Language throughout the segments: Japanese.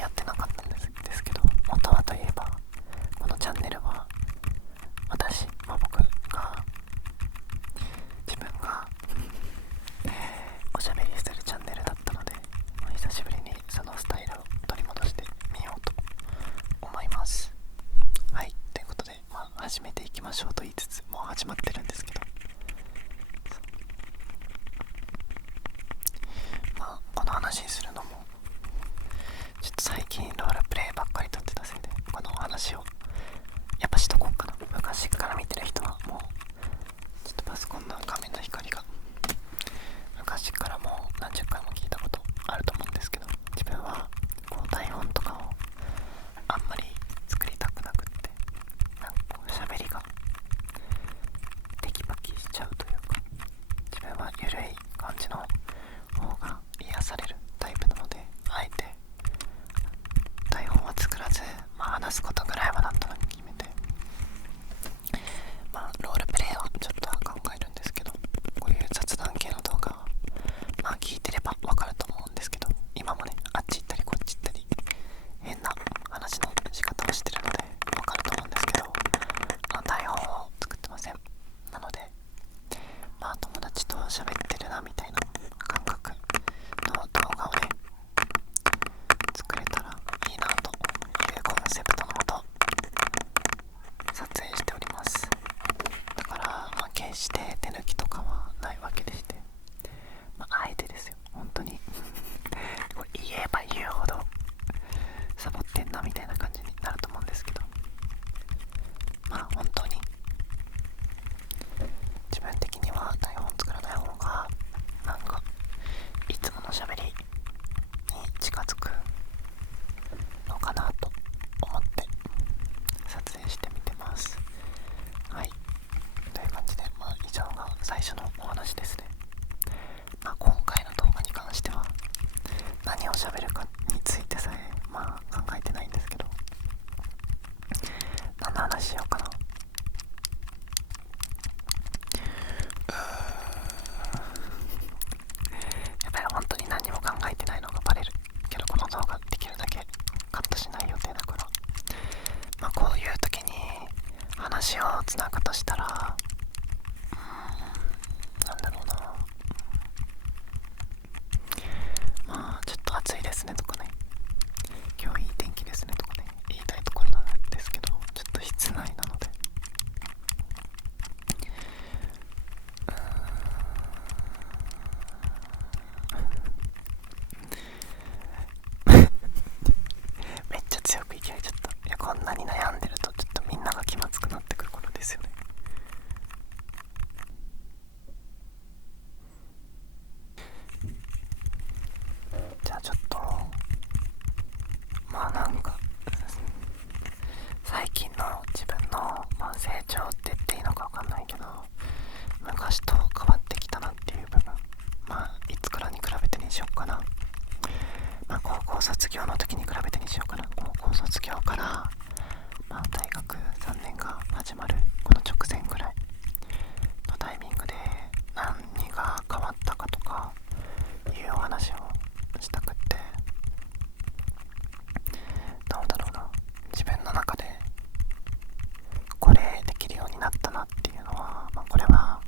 やってなかったんですけど、元はといえばこのチャンネルは僕が自分がおしゃべりするチャンネルだったので、久しぶりにそのスタイルを取り戻してみようと思います。はい、ということで、始めていきましょうと言いつつもう始まってるんですけど、この話するのもちょっと最近ロールプレイばっかり撮ってたせいで、このお話をやっぱしとこうかな。昔から見てる人はもうちょっとパソコンの画面の光が昔からもう何十回も聞いたことあると思うんですけど、自分はこう台本とかをあんまり作りたくなくって、なんかこう喋りがテキパキしちゃうというか、自分はゆるい感じの方が癒されるタイプなので、あえて台本は作らず、話すことぐらいはなんとなく決めて、ロールプレイをちょっと考えるんですけど、こういう雑談系の動画は聞いてればわかると思うんですけど、今もねあっち行ったりこっち行ったり変な話の仕方をしてるのでわかると思うんですけど、台本を作ってません。なので友達と喋ってるなみたいな感覚の動画をね作れたらいいなというコンセプトのもと撮影しております。だから、決して手抜きとかはないわけでして、あえてですよ、本当にこれ言えば言うほどサボってんなみたいな感じになると思うんですけど、本当に自分的には台本作らない方がなんかいつもの喋りに近づくのかなと思って撮影してみてます。はい、という感じで、以上が最初のお話ですね。今回の動画に関しては何を喋るかについてさえ考えてないんですけど、何の話しようかな。やっぱり本当に何も考えてないのがバレるけど、この動画できるだけカットしない予定だから、こういう時に話をつなぐとしたら、なんだろうな、ちょっと暑いですねとかね、今日いい天気ですねとかね言いたいところなんですけど、ちょっと室内なのでめっちゃ強く息がいちゃった。いや、こんなに悩んでるとちょっとみんなが気まずくなってくる頃ですよね。じゃあちょっとなんか最近の自分の、成長って言っていいのか分かんないけど、昔と変わってきたなっていう部分、いつからに比べてにしようかな。高校卒業の時に比べてにしようかな。高校卒業から、大学3年が始まるこの直前ぐらいのタイミングで何が変わったかとかいうお話をしたくって、どうだろうな、自分の中でこれできるようになったなっていうのは、これは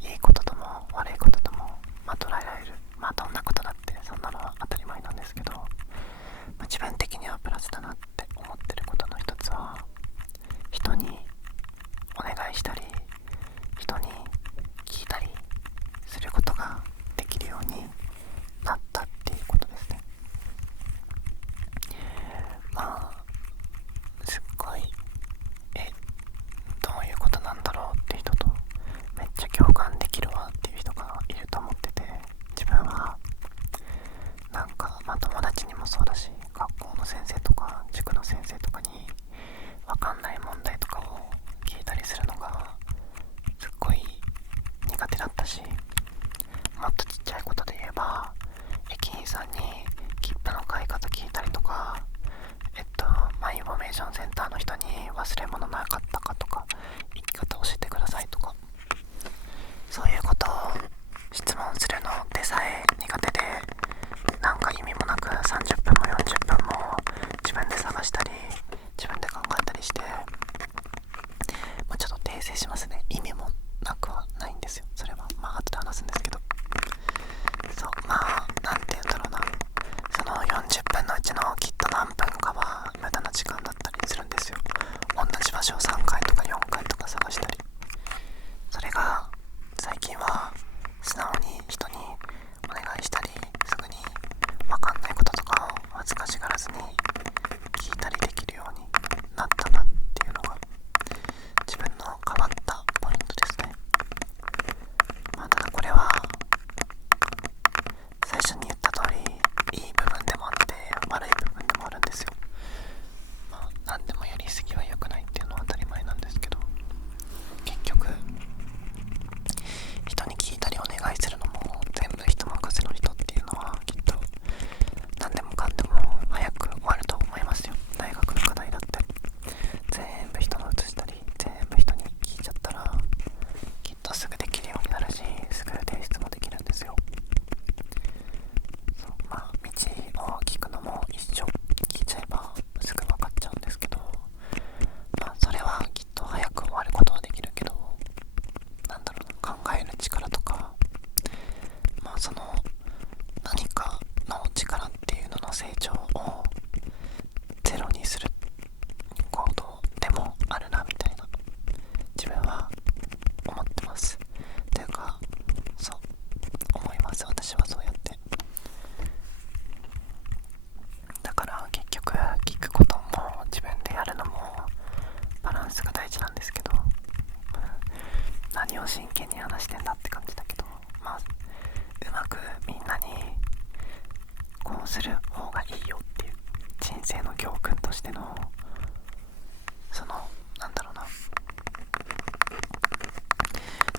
いいこととも悪いこととも、捉えられる、どんなことだってそんなのは当たり前なんですけど、自分的にはプラスだなって思ってることの一つは、人にお願いしたり人に聞いたりすることができるようになったっていうことですね。すっごいどういうことなんだろうって人とめっちゃ共感できるわっていう人がいると思ってて、自分はなんか友達にもそうだし、学校の先生とか塾の先生とかに分かんない問題とかを聞いたりするのがすっごい苦手だったし、もっとちっちゃいことで言えば駅員さんに切符の買い方聞いたりとか、生の教訓としてのそのなんだろうな、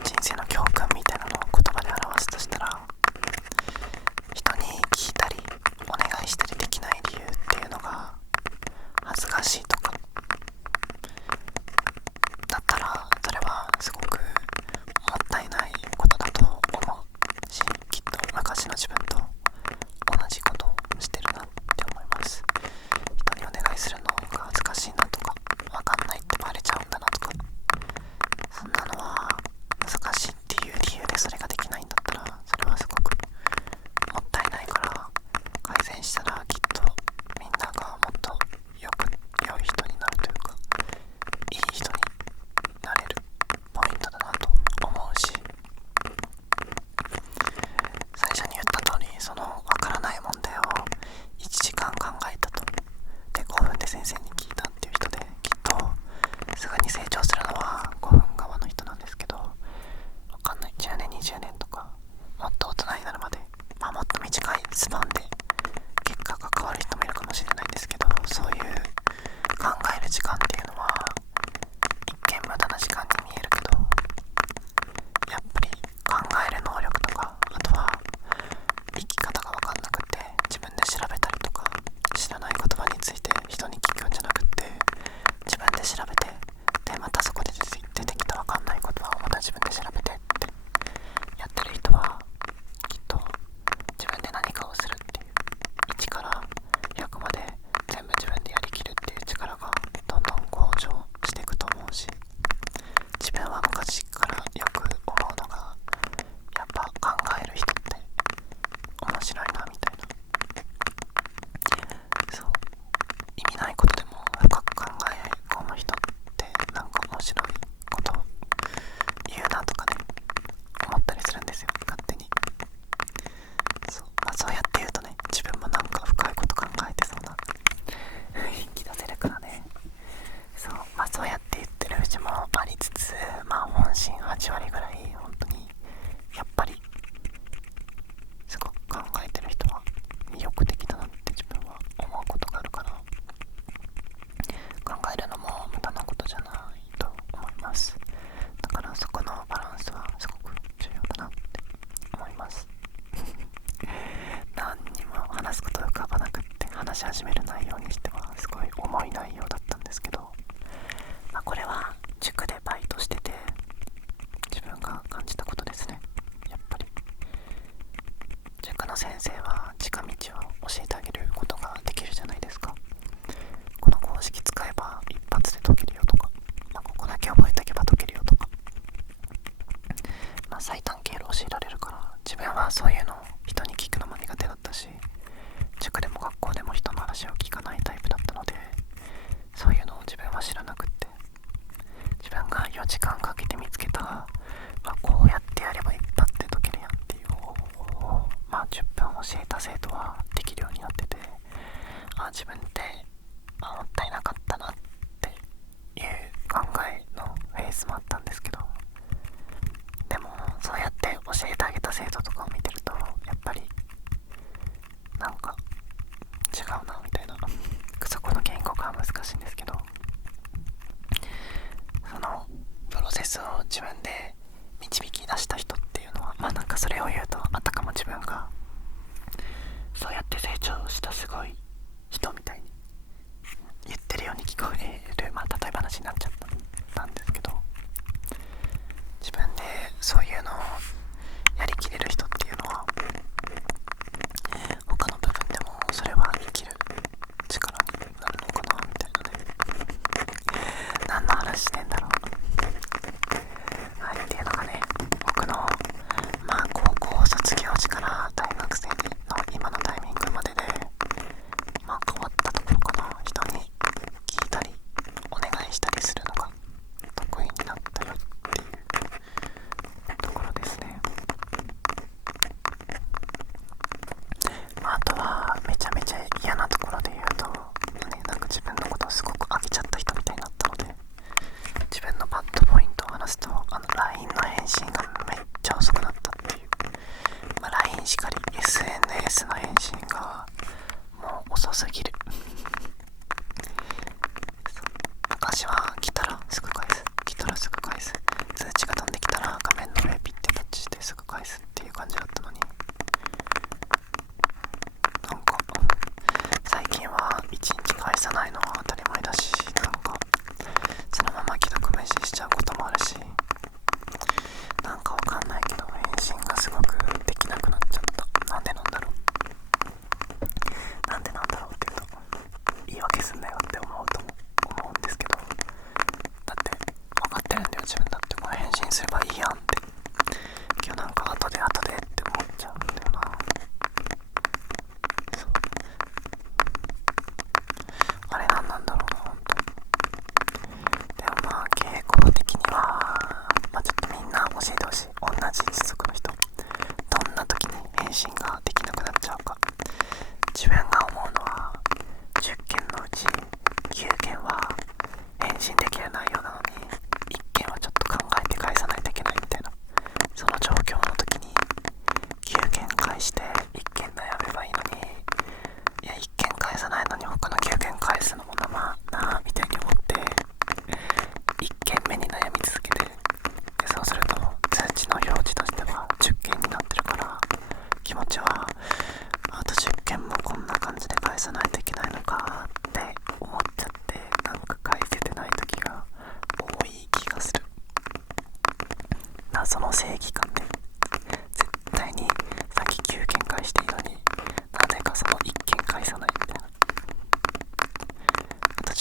人生の教訓みたいなのを言葉で表すとしたら、人に聞いたりお願いしたりできない理由っていうのが恥ずかしいとかだったら、それはすごくもったいないことだと思うし、きっと昔の自分と同じことをしてるなって思います。人にお願いするのが恥ずかしいなとか、わかんないってバレちゃうんだなとか、そんなのは難しいっていう理由でそれができないんだったら、それはすごくもったいないから、改善したらきっとみんながもっと良い人になるというか、いい人になれるポイントだなと思うし、最初に言った通り、そのわからない問題を1時間考えたと、で5分で先生に聞いたっていう人で、きっとすぐに成長するのは5分側の人なんですけど、わかんない、10年20年とかもっと大人になるまで、もっと短いスパンで結果が変わる人もいるかもしれないんですけど、そういう考える時間っていうのは一見無駄な時間に見えるけど、やっぱり考える能力とか、あとは生き方が分かんなくって自分で調べたりとか、知らない言葉について人に聞くんじゃなくって、自分で調べて、でまたそこで出てきた分かんない言葉をまた自分で調べてってやってる人は、きっと自分で何かをするっていう、1から100まで全部自分でやりきるっていう力がどんどん向上していくと思うし、自分は昔からよく思うのが、やっぱ考える人って面白いなみたいな。そう、意味ないことでも深く考え込む人ってなんか面白いことを言うなとかね、思ったりするんですよ、勝手に。そう、そうやって言うとね、自分もなんか深いこと考えてそうな雰囲気出せるからね。そう、そうやって言ってる節もありつつ、本心8割ぐらい本当にやっぱりすごく考えてる人は魅力的だなって自分は思うことがあるから、考えるのも無駄なことじゃないと思います。だからそこのバランスはすごく重要だなって思います何にも話すことが浮かばなくって話し始める内容にしてはすごい重い内容だったんですけど、これは塾でバイトしてて自分が感じたことですね。やっぱり塾の先生は近道を教えてあげることができるじゃないですか。この公式使えば一発で解けるよとか、ここだけ覚えておけば解けるよとか、最短経路教えられるから、自分はそういうのを人に聞くのも苦手だったし、塾でも学校でも人の話を聞かないタイプだったので、そういうのを自分は知らなくって、自分が4時間かけて見つけた、こうやってやれば一発で解けるやんっていう方法を、10分教えた生徒はできるようになってて、自分ってもったいなかったなっていう考えのフェーズもあったんですけど、でもそうやって教えてあげた生徒とかを見てると、やっぱりなんか違うなみたいなそこの言語が難しいんですけど、そのプロセスを自分で導き出した人っていうのは、なんかそれを言うとあたかも自分がそうやって成長したすごい人みたいに言ってるように聞こえる、例え話になっちゃったんですけど、自分でそういうのをやりきれる人っていうのは他の部分でもそれは生きる力になるのかなみたいなね。何の話してんだろう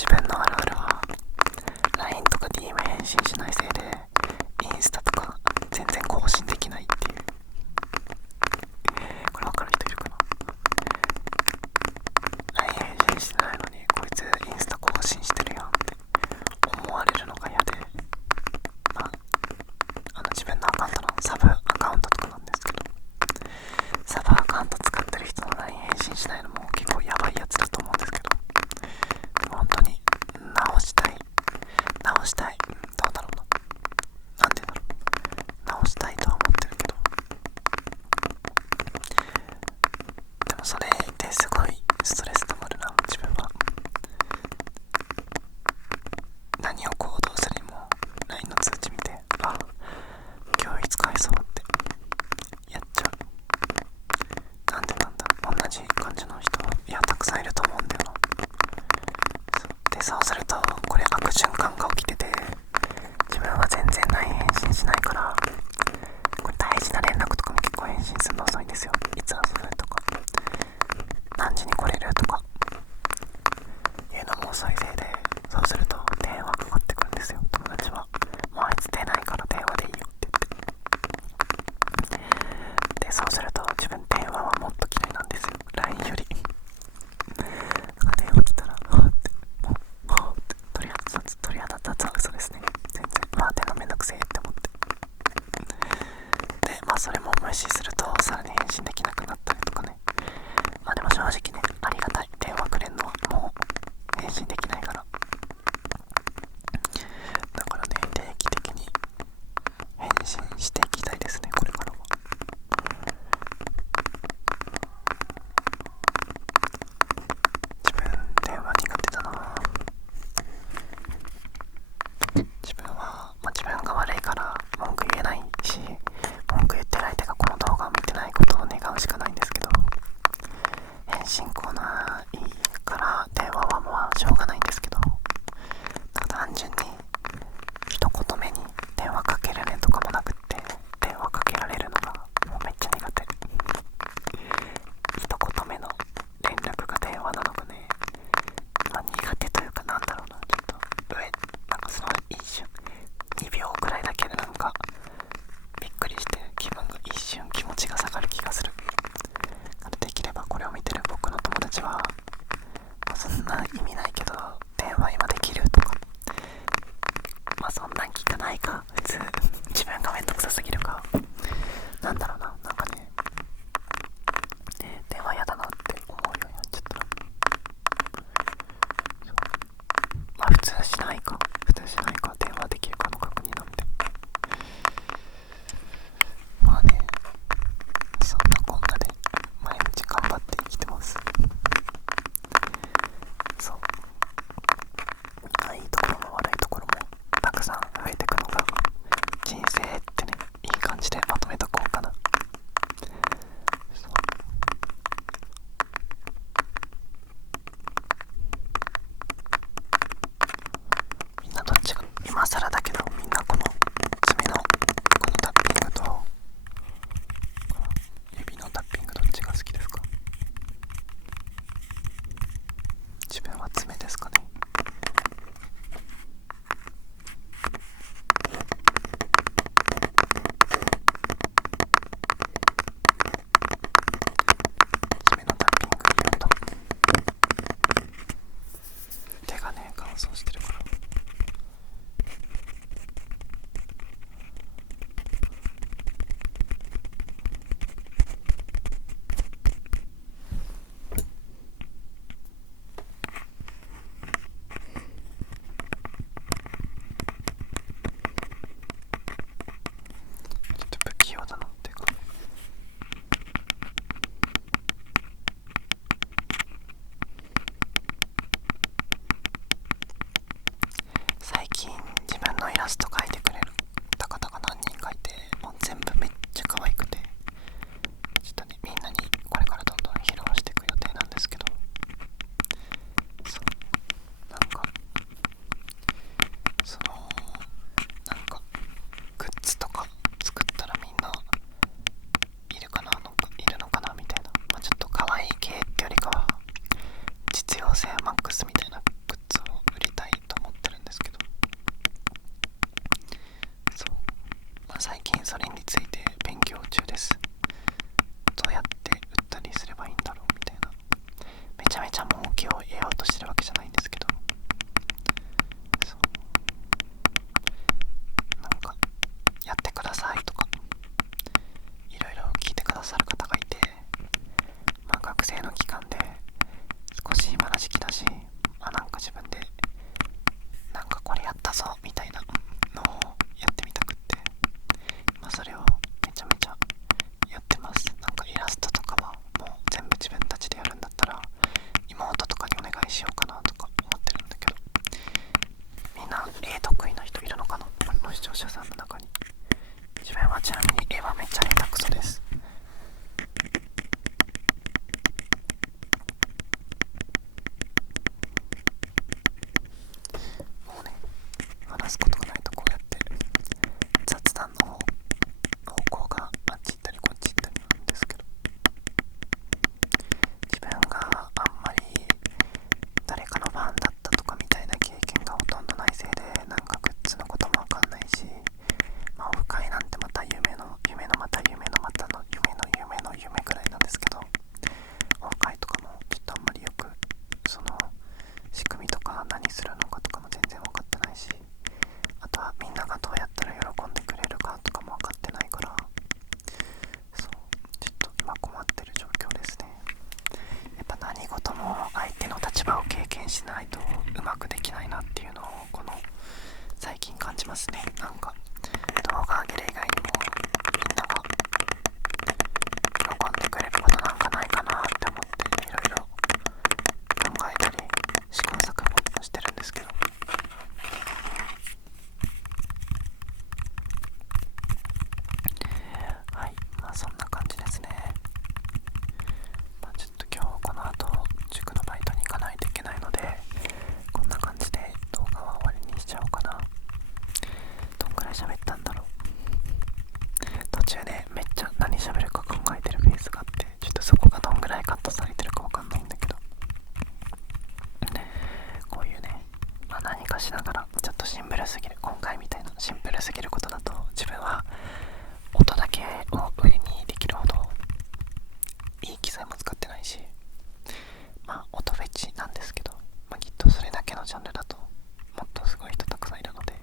自分のあるあるは LINE とか DM 返信しないせいでインスタとか全然更新できないっていう。これ分かる人いるかな。 LINE 返信してないのにこいつインスタ更新してるやんって思われるのが嫌で、自分のアカウントのサブアカウントとかなんですけど、サブアカウント使ってる人の LINE 返信しないのも結構やばいやつだと思うんですけど、でも本当に直したい、どうだろうな、なんて言うんだろう、直したいとは思ってるけど、でもそれですごいストレス溜まるな。自分は何を行動するにも LINE の通知見て、あ、今日いつ返そうってやっちゃう。なんでなんだ、同じ感じの人たくさんいると思うんだよな。でそうするとこれ悪循環が起きてて、自分は全然 LINE 返信しないから、これ大事な連絡とかも結構返信するの遅いんですよ。いつ遊ぶとか何時に来れるとかいうのも遅いせいで、そうすると電話かかってくるんですよ。友達はもうあいつ出ないから電話でいいよって言って、でそうすると自分電話はもっと嫌いなんですよ、 LINE より。なんか電話来たらはぁってもうはぁって鳥肌立つは嘘ですね。全然出るのめんどくせえって思って、でそれも無視するとさらに返信できなくなったりとかね。でも正直ね、ありがたい、電話くれんのはもう返信できないから。だからね、定期的に返信していきたいですね、これからは。自分電話苦手だな。自分は、自分が悪いから文句言えないし、文句言ってる相手がこの動画を見てないことを願うしかないんですけど、返信コーナーいいから電話はもうしょうがないんですけど、単純に一言目に電話かけられるとかもなくって、電話かけられるのがもうめっちゃ苦手。一言目の連絡が電話なのがね、苦手というか、なんだろうな、ちょっとなんかその一瞬2秒くらいだけでなんかびっくりして気分が一瞬気持ちが下がる気がする。できればこれを見てる僕の友達は、そんな意味ないけど電話今できるとか、そんなん聞かないか普通。自分がめんどくさすぎるか、なんだろうな、なんかね、電話やだなって思うようになっちゃったら、普通しないか電話できるかの確認なんで、ね、そんなこんなで毎日頑張って生きてます。そう、いいところも悪いところもたくさん増えてくのが人生ってね、いい感じでまとめとこうかな。そう、みんなどっちがしないとうまくできないなっていうのを最近感じますね。なんか動画上げる以外にもみんなが喜んでくれることなんかないかなって思っていろいろ考えたり試行錯誤してるんですけど、はい、そんな感じですね。ちょっと今日この後塾のバイトに行かないといけないので、こんな感じで動画は終わりにしちゃおうかな。どんくらい喋ったんだろう。途中でめっちゃ何喋るか考えてるフェーズがあって、ちょっとそこがどんぐらいカットされてるかわかんないんだけど、こういうね、何かしながらちょっとシンプルすぎる、今回みたいなシンプルすぎることだと自分は音だけを売りにできるほどいい機材も使ってないし、音フェチなんですけど、きっとそれだけのジャンルだともっとすごい人たくさんいるので、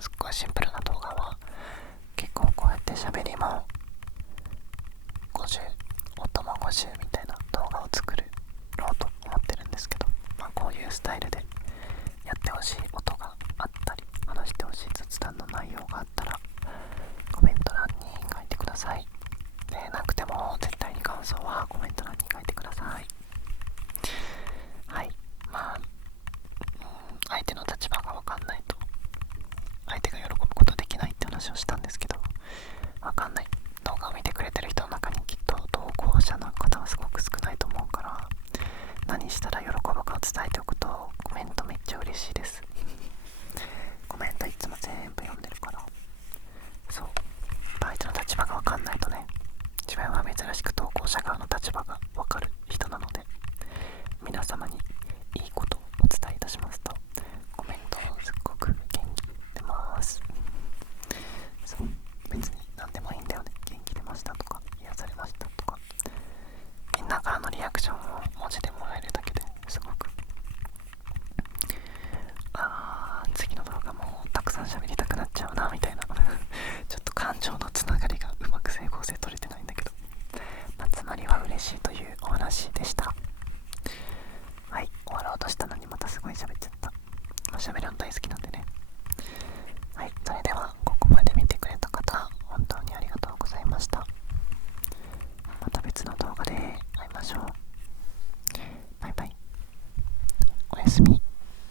すっごいシンプルな動画は結構こうやって喋りも50、音も50みたいな動画を作ろうと思ってるんですけど、こういうスタイルでやってほしい音があったり、話してほしい雑談の内容があったらコメント欄に書いてください。でなくても絶対に感想はコメント欄に書いてください。はい、相手の立場が分かんないと相手が喜ぶことできないって話をしたんですけど、分かんない、動画を見てくれてる人の中にきっと投稿者の方はすごく少ないと思うから、何したら喜ぶかを伝えておくとコメントめっちゃ嬉しいです。コメントいつも全部読んでるから。そう、相手の立場が分かんないとね、自分は珍しく投稿者側の立場が分かる人なので、皆様にいいことをお伝えいたしますとコメントすっごく元気出ます。そう、別に何でもいいんだよね。元気出ましたとか癒されましたとか、みんなからのリアクションを文字でもらえるだけですごく、次の動画もたくさん喋りたくなっちゃうなみたいなちょっと感情のつながりがうまく整合性取れてないんだけど、つまりは嬉しいというお話でした。はい、終わろうとしたのにまたすごい喋っちゃった。喋るの大好きなんでね。はい、それではここまで見てくれた方本当にありがとうございました。また別の動画で会いましょう。バイバイ、おやすみ。